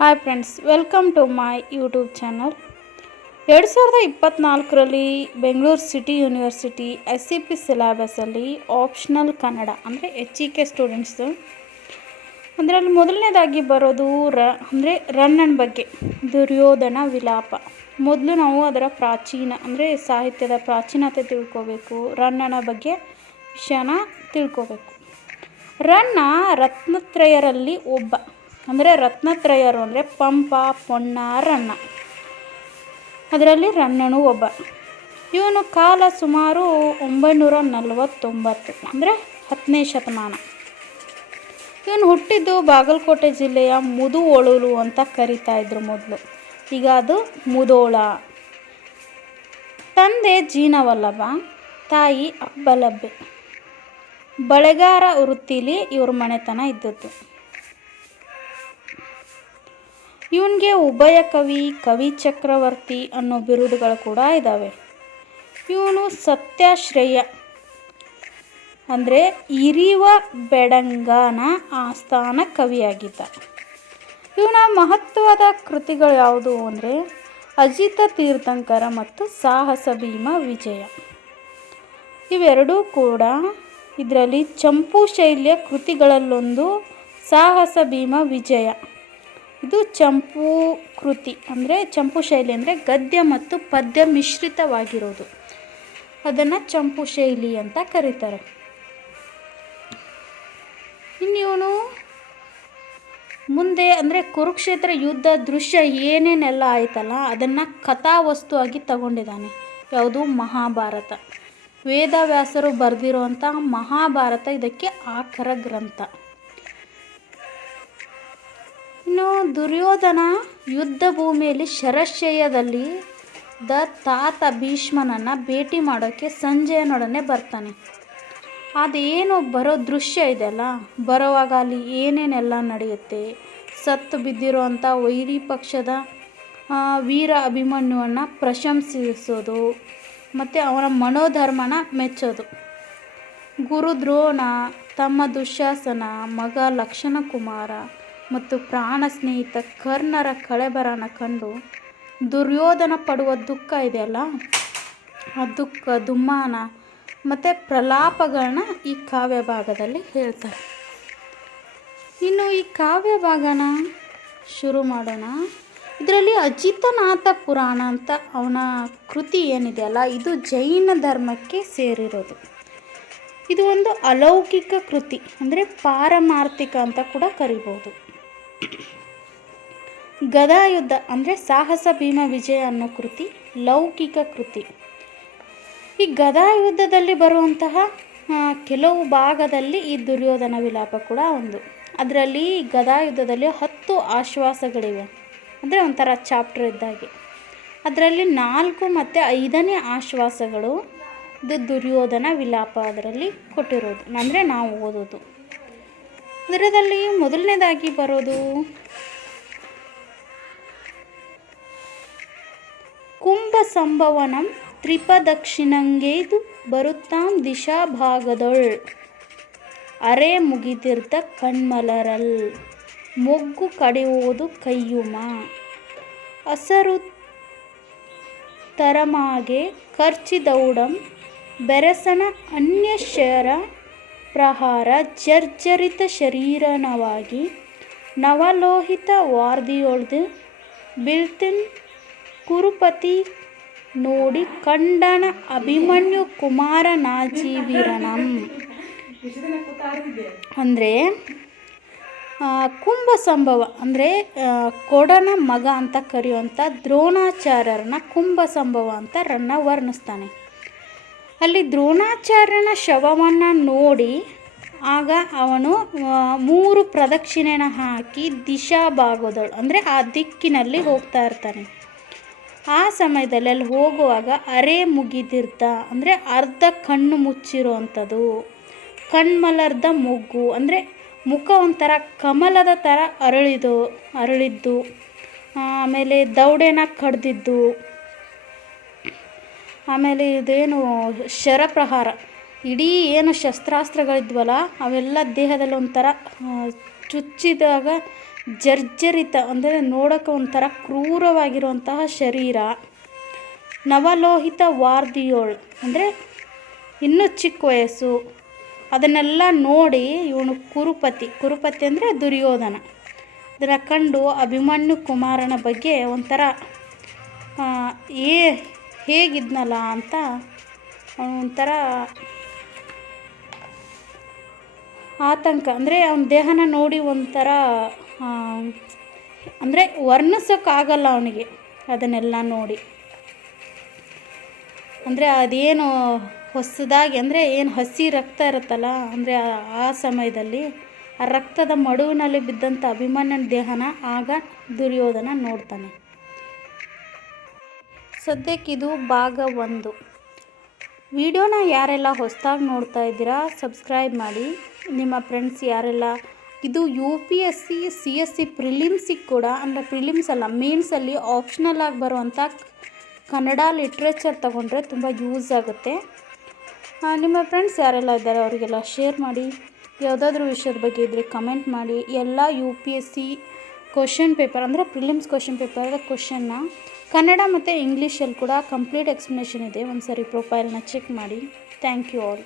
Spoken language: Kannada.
Hi friends, welcome to my YouTube channel. 2024ರಲ್ಲಿ ಬೆಂಗಳೂರು ಸಿಟಿ ಯೂನಿವರ್ಸಿಟಿ SCP ಸಿಲೆಬಸಲ್ಲಿ ಆಪ್ಷನಲ್ ಕನ್ನಡ ಅಂದರೆ HEK ಸ್ಟೂಡೆಂಟ್ಸು ಅದರಲ್ಲಿ ಮೊದಲನೇದಾಗಿ ಬರೋದು ರನ್ನನ ಬಗ್ಗೆ, ದುರ್ಯೋಧನ ವಿಲಾಪ. ಮೊದಲು ನಾವು ಅದರ ಪ್ರಾಚೀನ ಅಂದರೆ ಸಾಹಿತ್ಯದ ಪ್ರಾಚೀನತೆ ತಿಳ್ಕೋಬೇಕು, ರನ್ನನ ಬಗ್ಗೆ ವಿಷಯನ ತಿಳ್ಕೋಬೇಕು. ರನ್ನ ರತ್ನತ್ರಯರಲ್ಲಿ ಒಬ್ಬ. ಅಂದರೆ ರತ್ನತ್ರಯರು ಅಂದರೆ ಪಂಪ, ಪೊನ್ನ, ರನ್ನ. ಅದರಲ್ಲಿ ರನ್ನನು ಒಬ್ಬ. ಇವನು ಕಾಲ ಸುಮಾರು 949 ಅಂದರೆ 10ನೇ ಶತಮಾನ. ಇವನು ಹುಟ್ಟಿದ್ದು ಬಾಗಲಕೋಟೆ ಜಿಲ್ಲೆಯ ಮುಧೋಳಲು ಅಂತ ಕರಿತಾ ಇದ್ರು ಮೊದಲು. ಈಗ ಅದು ಮುಧೋಳ. ತಂದೆ ಜೀನವಲ್ಲಭ, ತಾಯಿ ಅಬ್ಬಲಬ್ಬೆ. ಬಳೆಗಾರ ವೃತ್ತಿಲಿ ಇವ್ರ ಮನೆತನ ಇದ್ದದ್ದು. ಇವನಿಗೆ ಉಭಯ ಕವಿ, ಕವಿ ಚಕ್ರವರ್ತಿ ಅನ್ನೋ ಬಿರುದುಗಳು ಕೂಡ ಇದ್ದಾವೆ. ಇವನು ಸತ್ಯಾಶ್ರಯ ಅಂದರೆ ಇರಿವ ಬೆಡಂಗನ ಆಸ್ಥಾನ ಕವಿಯಾಗಿದ್ದ. ಇವನ ಮಹತ್ವದ ಕೃತಿಗಳು ಯಾವುದು ಅಂದರೆ ಅಜಿತ ತೀರ್ಥಂಕರ ಮತ್ತು ಸಾಹಸ ಭೀಮ ವಿಜಯ. ಇವೆರಡೂ ಕೂಡ ಇದರಲ್ಲಿ ಚಂಪು ಶೈಲಿಯ ಕೃತಿಗಳಲ್ಲೊಂದು ಸಾಹಸ ಭೀಮ ವಿಜಯ. ಇದು ಚಂಪು ಕೃತಿ ಅಂದರೆ ಚಂಪು ಶೈಲಿ ಅಂದರೆ ಗದ್ಯ ಮತ್ತು ಪದ್ಯ ಮಿಶ್ರಿತವಾಗಿರೋದು. ಅದನ್ನು ಚಂಪು ಶೈಲಿ ಅಂತ ಕರೀತಾರೆ. ಇನ್ನಿವನು ಮುಂದೆ ಅಂದರೆ ಕುರುಕ್ಷೇತ್ರ ಯುದ್ಧ ದೃಶ್ಯ ಏನೇನೆಲ್ಲ ಆಯ್ತಲ್ಲ ಅದನ್ನು ಕಥಾವಸ್ತು ಆಗಿ ತಗೊಂಡಿದ್ದಾನೆ. ಯಾವುದು? ಮಹಾಭಾರತ. ವೇದವ್ಯಾಸರು ಬರೆದಿರುವಂಥ ಮಹಾಭಾರತ ಇದಕ್ಕೆ ಆಕರ ಗ್ರಂಥ. ಇನ್ನು ದುರ್ಯೋಧನ ಯುದ್ಧ ಭೂಮಿಯಲ್ಲಿ ಶರಶಯ್ಯದಲ್ಲಿ ತಾತ ಭೀಷ್ಮನನ್ನು ಭೇಟಿ ಮಾಡೋಕ್ಕೆ ಸಂಜಯನೊಡನೆ ಬರ್ತಾನೆ. ಅದೇನು ಬರೋ ದೃಶ್ಯ ಇದೆಯಲ್ಲ, ಬರೋವಾಗ ಅಲ್ಲಿ ಏನೇನೆಲ್ಲ ನಡೆಯುತ್ತೆ, ಸತ್ತು ಬಿದ್ದಿರೋವಂಥ ವೈರಿ ಪಕ್ಷದ ವೀರ ಅಭಿಮನ್ಯುವನ್ನು ಪ್ರಶಂಸಿಸೋದು ಮತ್ತು ಅವನ ಮನೋಧರ್ಮನ ಮೆಚ್ಚೋದು. ಗುರು ದ್ರೋಣ, ತಮ್ಮ ದುಶ್ಯಾಸನ, ಮಗ ಲಕ್ಷಣ ಕುಮಾರ ಮತ್ತು ಪ್ರಾಣ ಸ್ನೇಹಿತ ಕರ್ಣರ ಕಳೆಬರನ ಕಂಡು ದುರ್ಯೋಧನ ಪಡುವ ದುಃಖ ಇದೆಯಲ್ಲ, ಆ ದುಃಖ, ದುಮ್ಮಾನ ಮತ್ತು ಪ್ರಲಾಪಗಳನ್ನ ಈ ಕಾವ್ಯ ಭಾಗದಲ್ಲಿ ಹೇಳ್ತಾರೆ. ಇನ್ನು ಈ ಕಾವ್ಯ ಭಾಗನ ಶುರು ಮಾಡೋಣ. ಇದರಲ್ಲಿ ಅಜಿತನಾಥ ಪುರಾಣ ಅಂತ ಅವನ ಕೃತಿ ಏನಿದೆಯಲ್ಲ, ಇದು ಜೈನ ಧರ್ಮಕ್ಕೆ ಸೇರಿರೋದು. ಇದು ಒಂದು ಅಲೌಕಿಕ ಕೃತಿ ಅಂದರೆ ಪಾರಮಾರ್ಥಿಕ ಅಂತ ಕೂಡ ಕರಿಬೋದು. ಗದಾಯುದ್ಧ ಅಂದರೆ ಸಾಹಸ ಭೀಮ ವಿಜಯ ಅನ್ನೋ ಕೃತಿ ಲೌಕಿಕ ಕೃತಿ. ಈ ಗದಾಯುದ್ಧದಲ್ಲಿ ಬರುವಂತಹ ಕೆಲವು ಭಾಗದಲ್ಲಿ ಈ ದುರ್ಯೋಧನ ವಿಲಾಪ ಕೂಡ ಒಂದು. ಅದರಲ್ಲಿ ಗದಾಯುದ್ಧದಲ್ಲಿ 10 ಆಶ್ವಾಸಗಳಿವೆ. ಅಂದರೆ ಒಂಥರ ಚಾಪ್ಟರ್ ಇದ್ದಾಗೆ. ಅದರಲ್ಲಿ 4 ಮತ್ತು 5ನೇ ಆಶ್ವಾಸಗಳು ಇದು ದುರ್ಯೋಧನ ವಿಲಾಪ ಅದರಲ್ಲಿ ಕೊಟ್ಟಿರೋದು, ಅಂದರೆ ನಾವು ಓದೋದು. ಅದರಲ್ಲಿ ಮೊದಲನೇದಾಗಿ ಬರೋದು ಕುಂಭ ಸಂಭವನಂ ತ್ರಿಪದಕ್ಷಿಣಂಗೇದು ಬರುತ್ತಾಂ ದಿಶಾ ಭಾಗದೊಳ್ ಅರೆ ಮುಗಿದಿರ್ದ ಕಣ್ಮಲರಲ್ ಮೊಗ್ಗು ಕಡಿಯುವುದು ಕೈಯುಮ ಅಸರು ತರಮಾಗೆ ಖರ್ಚಿದೌಡಂ ಬೆರಸನ ಅನ್ಯಶರ ಪ್ರಹಾರ ಜರ್ಜರಿತ ಶರೀರನವಾಗಿ ನವಲೋಹಿತ ವಾರ್ದಿಯೊಳ್ದು ಬೀಳ್ತಿನ್ ಕುರುಪತಿ ನೋಡಿ ಕಂಡನ ಅಭಿಮನ್ಯು ಕುಮಾರನಾಜೀವಿರಣಂ. ಅಂದರೆ ಕುಂಭ ಸಂಭವ ಅಂದರೆ ಕೊಡನ ಮಗ ಅಂತ ಕರೆಯುವಂಥ ದ್ರೋಣಾಚಾರ್ಯರನ್ನ ಕುಂಭ ಸಂಭವ ಅಂತ ರನ್ನ ವರ್ಣಿಸ್ತಾನೆ. ಅಲ್ಲಿ ದ್ರೋಣಾಚಾರ್ಯನ ಶವವನ್ನು ನೋಡಿ ಆಗ ಅವನು 3 ಪ್ರದಕ್ಷಿಣೆನ ಹಾಕಿ ದಿಶಾ ಭಾಗದಳು ಅಂದರೆ ಆ ದಿಕ್ಕಿನಲ್ಲಿ ಹೋಗ್ತಾ ಇರ್ತಾನೆ. ಆ ಸಮಯದಲ್ಲಿ ಅಲ್ಲಿ ಹೋಗುವಾಗ ಅರೆ ಮುಗಿದಿರ್ತ ಅಂದರೆ ಅರ್ಧ ಕಣ್ಣು ಮುಚ್ಚಿರೋ ಅಂಥದ್ದು, ಕಣ್ಮಲರ್ಧ ಮೊಗ್ಗು ಅಂದರೆ ಮುಖ ಒಂಥರ ಕಮಲದ ಥರ ಅರಳಿದ್ದು, ಆಮೇಲೆ ದೌಡೆನ ಕಡ್ದಿದ್ದು, ಆಮೇಲೆ ಇದೇನು ಶರಪ್ರಹಾರ ಇಡೀ ಏನು ಶಸ್ತ್ರಾಸ್ತ್ರಗಳಿದ್ವಲ್ಲ ಅವೆಲ್ಲ ದೇಹದಲ್ಲಿ ಒಂಥರ ಚುಚ್ಚಿದಾಗ ಜರ್ಜರಿತ ಅಂದರೆ ನೋಡೋಕೆ ಒಂಥರ ಕ್ರೂರವಾಗಿರುವಂತಹ ಶರೀರ, ನವಲೋಹಿತ ವಾರ್ದಿಯೋಳ್ ಅಂದರೆ ಇನ್ನೂ ಚಿಕ್ಕ ವಯಸ್ಸು. ಅದನ್ನೆಲ್ಲ ನೋಡಿ ಇವನು ಕುರುಪತಿ ಅಂದರೆ ದುರ್ಯೋಧನ, ಅದನ್ನು ಕಂಡು ಅಭಿಮನ್ಯು ಕುಮಾರನ ಬಗ್ಗೆ ಒಂಥರ ಹೇಗಿದ್ನಲ್ಲ ಅಂತ ಒಂಥರ ಆತಂಕ, ಅಂದರೆ ಅವನ ದೇಹನ ನೋಡಿ ಒಂಥರ ಅಂದರೆ ವರ್ಣಿಸೋಕ್ಕಾಗಲ್ಲ ಅವನಿಗೆ ಅದನ್ನೆಲ್ಲ ನೋಡಿ. ಅಂದರೆ ಅದೇನು ಹೊಸದಾಗಿ ಅಂದರೆ ಏನು ಹಸಿ ರಕ್ತ ಇರುತ್ತಲ್ಲ, ಅಂದರೆ ಆ ಸಮಯದಲ್ಲಿ ಆ ರಕ್ತದ ಮಡುವಿನಲ್ಲಿ ಬಿದ್ದಂಥ ಅಭಿಮನ್ಯನ ದೇಹನ ಆಗ ದುರ್ಯೋಧನ ನೋಡ್ತಾನೆ. ಸದ್ಯಕ್ಕಿದು ಭಾಗ 1. ವಿಡಿಯೋನ ಯಾರೆಲ್ಲ ಹೊಸದಾಗಿ ನೋಡ್ತಾ ಇದ್ದೀರಾ ಸಬ್ಸ್ಕ್ರೈಬ್ ಮಾಡಿ. ನಿಮ್ಮ ಫ್ರೆಂಡ್ಸ್ ಯಾರೆಲ್ಲ ಇದು UPSC CSC ಪ್ರಿಲಿಮ್ಸಿಗೆ ಕೂಡ, ಅಂದರೆ ಪ್ರಿಲಿಮ್ಸ್ ಅಲ್ಲ ಮೇನ್ಸಲ್ಲಿ ಆಪ್ಷನಲ್ ಆಗಿ ಬರುವಂಥ ಕನ್ನಡ ಲಿಟ್ರೇಚರ್ ತಗೊಂಡ್ರೆ ತುಂಬ ಯೂಸ್ ಆಗುತ್ತೆ. ನಿಮ್ಮ ಫ್ರೆಂಡ್ಸ್ ಯಾರೆಲ್ಲ ಇದ್ದಾರೆ ಅವರಿಗೆಲ್ಲ ಶೇರ್ ಮಾಡಿ. ಯಾವುದಾದ್ರೂ ವಿಷಯದ ಬಗ್ಗೆ ಇದ್ದರೆ ಕಮೆಂಟ್ ಮಾಡಿ. ಎಲ್ಲ UPSC ಕ್ವಶನ್ ಪೇಪರ್ ಅಂದರೆ ಪ್ರಿಲಿಮ್ಸ್ ಕ್ವಶನ್ ಪೇಪರ್ ಕ್ವಶನ್ನ ಕನ್ನಡ ಮತ್ತು ಇಂಗ್ಲೀಷಲ್ಲಿ ಕೂಡ ಕಂಪ್ಲೀಟ್ ಎಕ್ಸ್ಪ್ಲನೇಷನ್ ಇದೆ. ಒಂದು ಸರಿ ಪ್ರೊಫೈಲ್ನ ಚೆಕ್ ಮಾಡಿ. Thank you all.